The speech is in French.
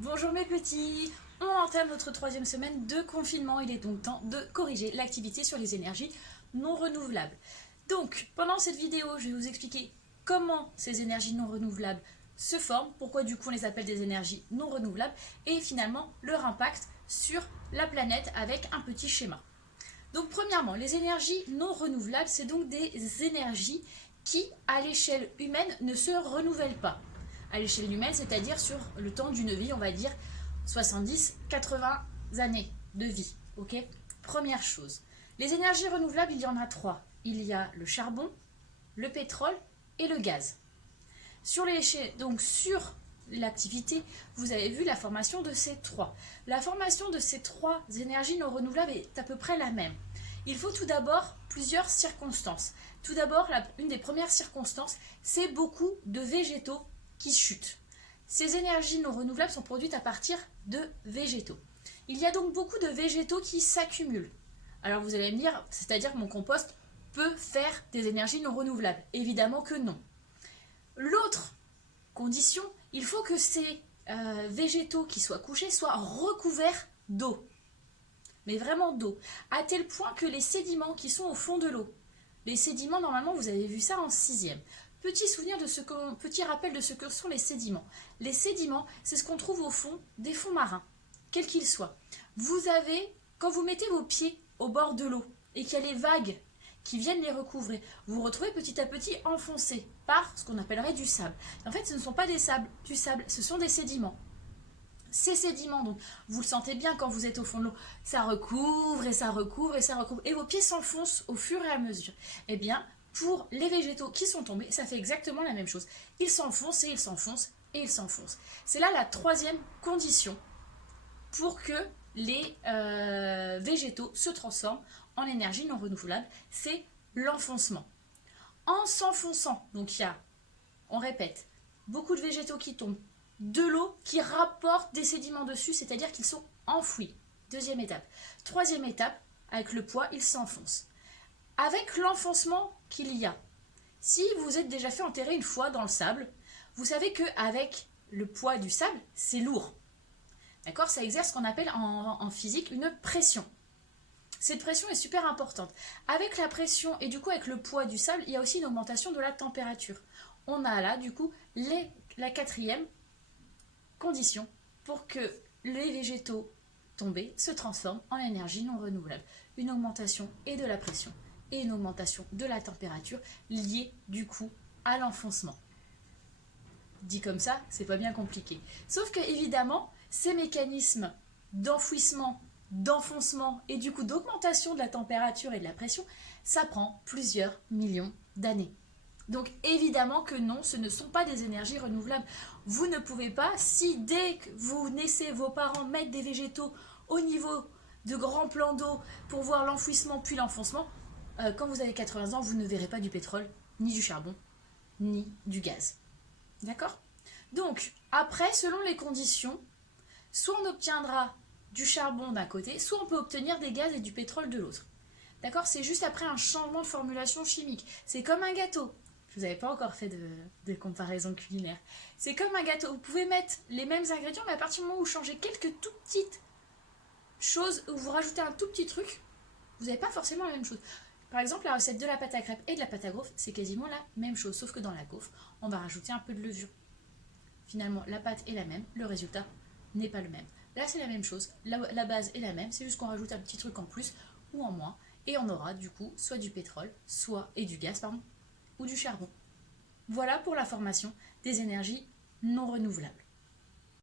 Bonjour mes petits, on entame notre troisième semaine de confinement. Il est donc temps de corriger l'activité sur les énergies non renouvelables. Donc, pendant cette vidéo, je vais vous expliquer comment ces énergies non renouvelables se forment, pourquoi du coup on les appelle des énergies non renouvelables, et finalement leur impact sur la planète avec un petit schéma. Donc premièrement, les énergies non renouvelables, c'est donc des énergies qui, à l'échelle humaine, ne se renouvellent pas. À l'échelle humaine, c'est-à-dire sur le temps d'une vie, on va dire 70-80 années de vie. Ok. Première chose. Les énergies renouvelables, il y en a trois. Il y a le charbon, le pétrole et le gaz. Donc sur l'activité, vous avez vu la formation de ces trois. La formation de ces trois énergies non renouvelables est à peu près la même. Il faut tout d'abord plusieurs circonstances. Tout d'abord, une des premières circonstances, c'est beaucoup de végétaux qui chutent. Ces énergies non renouvelables sont produites à partir de végétaux. Il y a donc beaucoup de végétaux qui s'accumulent. Alors vous allez me dire, c'est-à-dire que mon compost peut faire des énergies non renouvelables? Évidemment que non. L'autre condition, il faut que ces végétaux qui soient couchés soient recouverts d'eau. Mais vraiment d'eau. À tel point que les sédiments qui sont au fond de l'eau, les sédiments, normalement, vous avez vu ça en 6e. Petit rappel de ce que sont les sédiments. Les sédiments, c'est ce qu'on trouve au fond des fonds marins, quels qu'ils soient. Vous avez, quand vous mettez vos pieds au bord de l'eau et qu'il y a les vagues qui viennent les recouvrer, vous vous retrouvez petit à petit enfoncés par ce qu'on appellerait du sable. En fait, ce ne sont pas du sable, ce sont des sédiments. Ces sédiments, donc, vous le sentez bien quand vous êtes au fond de l'eau, ça recouvre et ça recouvre et ça recouvre, et vos pieds s'enfoncent au fur et à mesure. Eh bien, pour les végétaux qui sont tombés, ça fait exactement la même chose. Ils s'enfoncent et ils s'enfoncent et ils s'enfoncent. C'est là la troisième condition pour que les végétaux se transforment en énergie non renouvelable, c'est l'enfoncement. En s'enfonçant, donc il y a, on répète, beaucoup de végétaux qui tombent, de l'eau qui rapporte des sédiments dessus, c'est-à-dire qu'ils sont enfouis. Deuxième étape. Troisième étape, avec le poids, ils s'enfoncent. Avec l'enfoncement qu'il y a, si vous êtes déjà fait enterrer une fois dans le sable, vous savez qu'avec le poids du sable, c'est lourd. D'accord? Ça exerce ce qu'on appelle en physique une pression. Cette pression est super importante. Avec la pression et du coup avec le poids du sable, il y a aussi une augmentation de la température. On a là du coup la quatrième condition pour que les végétaux tombés se transforment en énergie non renouvelable. Une augmentation et de la pression et une augmentation de la température liée du coup à l'enfoncement. Dit comme ça, c'est pas bien compliqué. Sauf que évidemment, ces mécanismes d'enfouissement, d'enfoncement et du coup d'augmentation de la température et de la pression, ça prend plusieurs millions d'années. Donc évidemment que non, ce ne sont pas des énergies renouvelables. Vous ne pouvez pas, si dès que vous naissez, vos parents mettent des végétaux au niveau de grands plans d'eau pour voir l'enfouissement puis l'enfoncement, quand vous avez 80 ans, vous ne verrez pas du pétrole, ni du charbon, ni du gaz. D'accord? Donc, après, selon les conditions, soit on obtiendra du charbon d'un côté, soit on peut obtenir des gaz et du pétrole de l'autre. D'accord? C'est juste après un changement de formulation chimique. C'est comme un gâteau. Je vous avais pas encore fait de comparaison culinaire. C'est comme un gâteau. Vous pouvez mettre les mêmes ingrédients, mais à partir du moment où vous changez quelques tout petites choses, où vous rajoutez un tout petit truc, vous n'avez pas forcément la même chose. Par exemple, la recette de la pâte à crêpes et de la pâte à gaufre, c'est quasiment la même chose, sauf que dans la gaufre, on va rajouter un peu de levure. Finalement, la pâte est la même, le résultat n'est pas le même. Là, c'est la même chose, la base est la même, c'est juste qu'on rajoute un petit truc en plus ou en moins, et on aura du coup soit du pétrole, et du gaz, ou du charbon. Voilà pour la formation des énergies non renouvelables.